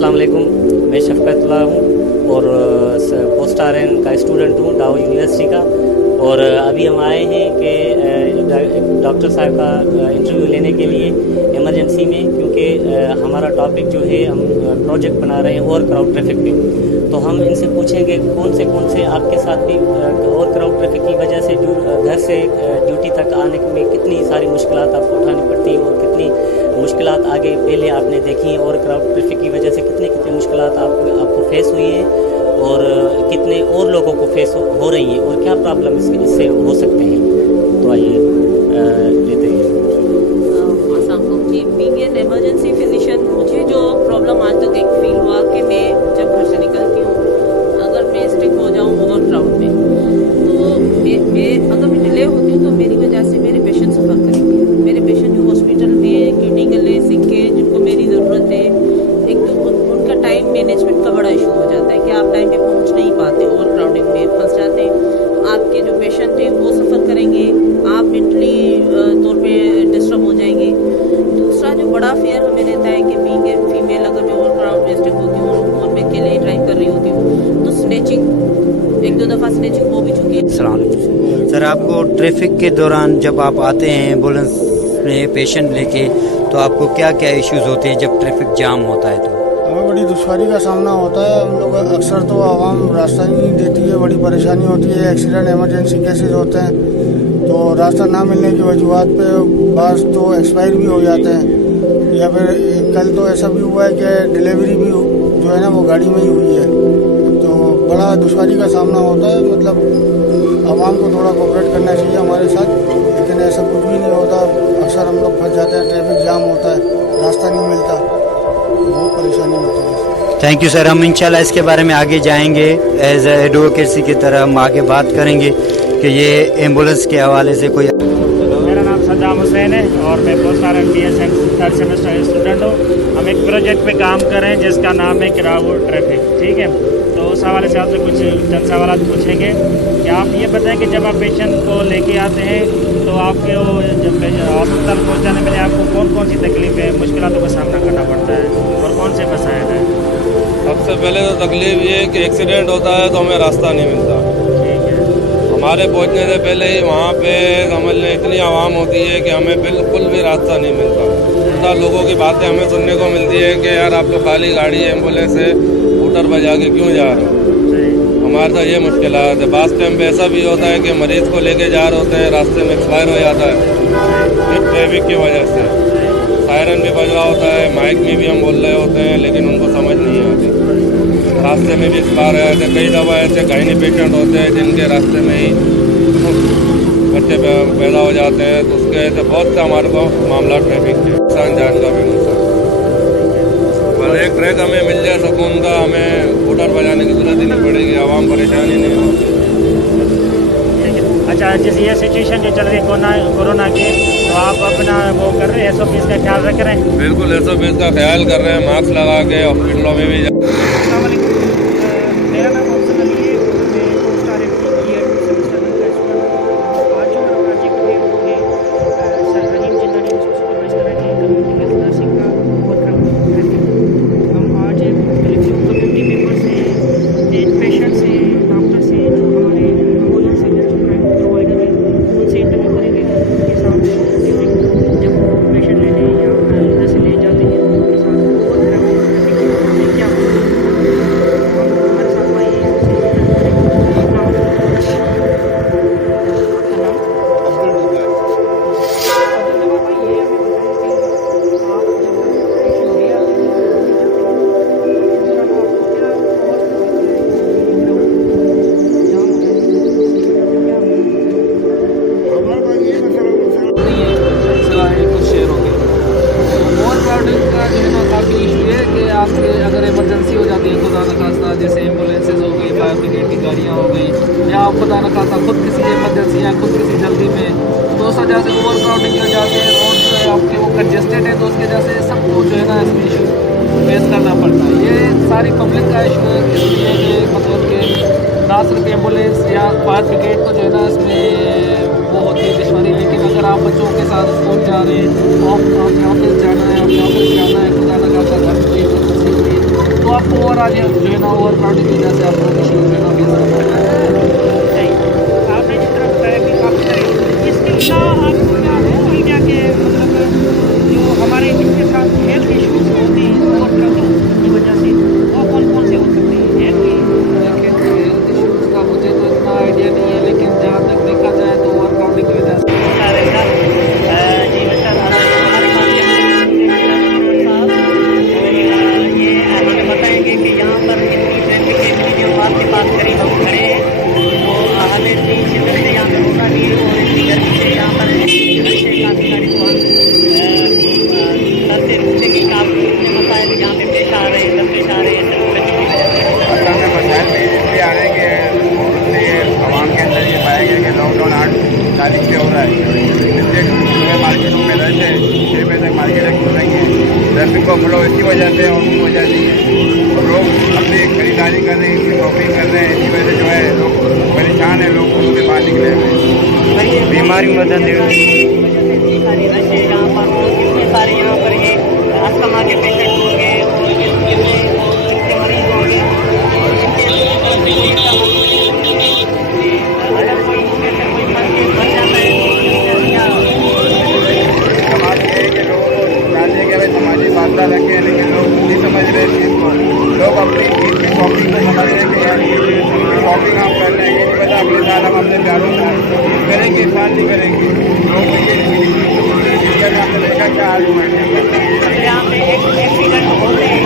अस्सलाम वालेकुम। मैं शफ़क़तुल्लाह हूँ और पोस्ट RN का स्टूडेंट हूँ डाउ यूनिवर्सिटी का। और अभी हम आए हैं कि डॉक्टर साहब का इंटरव्यू लेने के लिए इमरजेंसी में, क्योंकि हमारा टॉपिक जो है हम प्रोजेक्ट बना रहे हैं ओवर क्राउड ट्रैफिक पे। तो हम इनसे पूछेंगे कौन से आपके साथ भी ओवर क्राउड ट्रैफिक की वजह से घर से ड्यूटी तक आने में कितनी सारी मुश्किलात आपको उठानी पड़ती हैं और कितनी मुश्किलात आगे पहले आपने देखी हैं। और क्राउड ट्रैफिक की वजह से कितनी मुश्किलात आपको फेस हुई है और कितने और लोगों को फेस हो रही हैं और क्या प्रॉब्लम इससे हो सकते हैं। तो आइए लेते हैं। जी, बीइंग एन इमरजेंसी फिजिशियन, मुझे जो प्रॉब्लम आज तक एक फील हुआ कि मैं जब घर से निकलती हूँ, अगर मैं स्टिक हो जाऊँ ओवर क्राउड में, तो अगर मैं डिले होती हूँ तो मेरी वजह से मेरे पेशेंट सफ़र करेंगे। मेरे पेशेंट जो हॉस्पिटल में क्रिटिकल है, सिक है, जिनको मेरी ज़रूरत है, एक तो उनका टाइम मैनेजमेंट का बड़ा इशू हो जाता है कि आप टाइम पे पहुँच नहीं पाते, ओवर क्राउडिंग में फंस जाते हैं। तो आपके जो पेशेंट हैं वो सफ़र करेंगे, आप मेंटली तौर पर डिस्टर्ब हो जाएंगे। दूसरा जो बड़ा फेयर हमें रहता है कि बीइंग ए फीमेल, अगर मैं ओवर क्राउड में स्टिक होती हूँ और मैं अकेले ड्राइव कर रही होती हूँ तो स्नैचिंग, एक दो दफ़ा स्नैचिंग हो भी चुकी है। सर, आपको ट्रैफिक के दौरान जब आप आते हैं एम्बुलेंस में पेशेंट लेके, तो आपको क्या क्या इश्यूज होते हैं जब ट्रैफिक जाम होता है? तो हमें बड़ी दुश्वारी का सामना होता है। हम लोग अक्सर तो आवाम रास्ता ही नहीं देती है, बड़ी परेशानी होती है। एक्सीडेंट इमरजेंसी केसेस होते हैं तो रास्ता ना मिलने की वजूहत पे बास तो एक्सपायर भी हो जाते हैं, या फिर कल तो ऐसा भी हुआ है कि डिलीवरी भी जो है ना वो गाड़ी में ही हुई है। तो बड़ा दुश्वारी का सामना होता है। मतलब आवाम को थोड़ा कोऑपरेट करना चाहिए हमारे साथ, लेकिन ऐसा कुछ भी नहीं होता। अक्सर हम लोग फंस जाते हैं, ट्रैफिक जाम होता है, रास्ता नहीं मिलता, बहुत परेशानी होती है। Thank you sir. हम इंशाल्लाह इसके बारे में आगे जाएंगे, एज एडवोकेसी की तरह हम आगे बात करेंगे कि ये एम्बुलेंस के हवाले से कोई। मेरा नाम सद्दाम हुसैन है और मैं post RN BSN third semester student हूँ। हम एक प्रोजेक्ट पे काम कर रहे हैं जिसका नाम है क्राउड ट्रैफिक, ठीक है। तो उस हवाले से आपसे कुछ चंद सवाल पूछेंगे कि आप ये बताएं कि जब आप पेशेंट को लेके आते हैं तो आपके वो जब अस्पताल पहुँचाने में आपको कौन कौन सी तकलीफ़ें, मुश्किलों का सामना करना पड़ता है और कौन से मसाइल हैं? सबसे पहले तो तकलीफ ये है कि एक्सीडेंट होता है तो हमें रास्ता नहीं मिलता। हमारे पहुंचने से पहले ही वहाँ पे समझ लें इतनी आवाम होती है कि हमें बिल्कुल भी रास्ता नहीं मिलता। उल्टा लोगों की बातें हमें सुनने को मिलती है कि यार आप तो खाली गाड़ी है, एम्बुलेंस है, हूटर बजा के क्यों जा रहे हो। हमारे साथ ये मुश्किल है। बास टाइम पे ऐसा भी होता है कि मरीज़ को लेके जा रहे होते हैं, रास्ते में एक्सपायर हो जाता है इस ट्रैफिक की वजह से। सायरन भी बज रहा होता है, माइक में भी हम बोल रहे होते हैं, लेकिन उनको समझ नहीं आती। रास्ते में भी एक्सपायर हो जाते हैं। कई दफ़ा ऐसे गायनी पेशेंट होते हैं जिनके रास्ते में ही बच्चे पैदा हो जाते हैं, तो उसके ऐसे बहुत से हमारे को मामला ट्रैफिक के नुकसान, जान का भी नुकसान। और एक ट्रैक हमें मिल जाए सुकून का, हमें हूटर बजाने की जरूरत ही नहीं पड़ेगी, आवाम परेशानी नहीं होगी। अच्छा, जैसे ये सिचुएशन जो चल रही है कोरोना की, तो आप अपना वो कर रहे हैं, SOPs का ख्याल रख रहे हैं? बिल्कुल SOPs का ख्याल कर रहे हैं, मास्क लगा के हॉस्पिटलों में भी। मेरा नाम अफजल अली है, मैं पोस्ट RN सेमेस्टर का स्टूडेंट हूँ। आज जो मेरा प्रोजेक्ट है वो है सर रहीम जिन्ना ने इसको सुपरवाइज करा है कम्युनिटी हेल्थ नर्सिंग का ओवर क्राउड ट्रैफिक। हम आज मुख्तलिफ जो कम्युनिटी मेम्बर्स हैं, पेशेंट्स हैं, डॉक्टर्स हैं, जो हमारे एम्बुलेंस सर्विस प्रोवाइडर हैं, उनसे इंटरव्यू करेंगे उनके साथ जब पेशेंट लेने या इधर से ले जाते हैं तो उनके साथ ओवर क्राउड ट्रैफिक में क्या होता है। हमारे साथ भाई है, उनसे इंटरव्यू करेंगे। आपका नाम? अब्दुल जवाब भाई, ये हमें बताएं कि आप जब पेशेंट ले आते हैं या ले जाते हैं उस दौरान आपको क्या कॉस्ट होता है, जाम हो जाने की क्या हमारे पास ये मसला है, कुछ शेयर हो गया। ओवर क्राउडिंग का जो है ना काफ़ी इशू है कि आपके अगर इमरजेंसी हो जाती है, खुदा न खास्ता, जैसे एम्बुलेंसेज हो गई, फायर ब्रिगेड की गाड़ियाँ हो गई, या खुदा न खास्ता खुद किसी इमरजेंसी या खुद किसी जल्दी में, तो उस वजह से ओवर क्राउडिंग की वजह से रोड जो है आपके वो कंजेस्टेड है, तो उसकी वजह से सबको जो है ना इसमें इशू फेस करना पड़ता है। ये सारी पब्लिक का इशू है, इसलिए कि मतलब कि ना सिर्फ एम्बुलेंस या फायर ब्रिगेड को जो है ना इसमें वो होती है दुश्वारी, लेकिन अगर आप बच्चों के साथ स्कूल जा रहे हैं, आपने ऑफिस जाना है, अपने ऑफिस जाना है, खुदा न खास्ता घर कोई इमरजेंसी हुई, आपको और आज जो है ना ओवर क्राउडिंग की वजह से आपको इश्यूज जो है ना फेस करना पड़ता है। आपने जिस तरह बताया कि काफ़ी सारे इसके अलावा आपको क्या है इंडिया के मतलब जो हमारे जिनके साथ हेल्थ इश्यूज होते हैं ओवर क्राउडिंग की वजह से वो कौन कौन से हो सकते हैं? है कोई? देखिए हेल्थ इश्यूज का मुझे तो इतना आइडिया नहीं है, लेकिन जहाँ तक देखा जाए तो ओवर क्राउडिंग की वजह से जी बेटा हमारे पास ये हमें बताएंगे कि यहाँ पर कितनी ट्रैफिक है, मिनिमम आपके पास करीब हम खड़े हैं तो हमें इतनी शिद्दत से यहाँ पर होगा नहीं और इतनी गर्मी से यहाँ पर घर से काफ़ी सारी तो हम सर से पूछेंगे कि आपको ने बताया कि यहाँ पे पेश आ रहे हैं जब पेश आ रहे हैं सिर्फ ट्रैफिक की वजह से असल में मसाइल इसलिए आ रहे हैं कि आवाम के अंदर ये पाया गया कि लॉकडाउन 8 तारीख से हो रहा है। इसलिए सुबह मार्केटों में रश है, 6 बजे तक मार्केटें खुल रही हैं, ट्रैफिक को फ्लो इसी वजह से और कोई वजह नहीं है। और लोग अपनी खरीदारी कर रहे हैं, शॉपिंग कर रहे हैं, इसी वजह से जो है लोग परेशान है, लोग उसके बाहर निकले हुए हैं, बीमारी में बदल वजह से इतनी सारी रश है यहाँ पर और कितने सारे यहाँ पर ये अस्थमा के पेशेंट हो गए और कितने मरीज हो गए अगर कोई कोई मर जाता है समाज ये है कि लोग जानते हैं कि भाई समाजी फासला रखे हैं, लेकिन लोग नहीं समझ रहे इस चीज़ को। लोग अपनी चीज़ की शॉपिंग को समझ रहे हैं कि यार शॉपिंग हम कर रहे हैं, ये नहीं पता अगले साल हम अपने प्यारों का करेंगे, इस साल नहीं करेंगे। लोग ये आपने देखा क्या आर्गूमेंट है यहाँ पे एक एक्सीडेंट होते हैं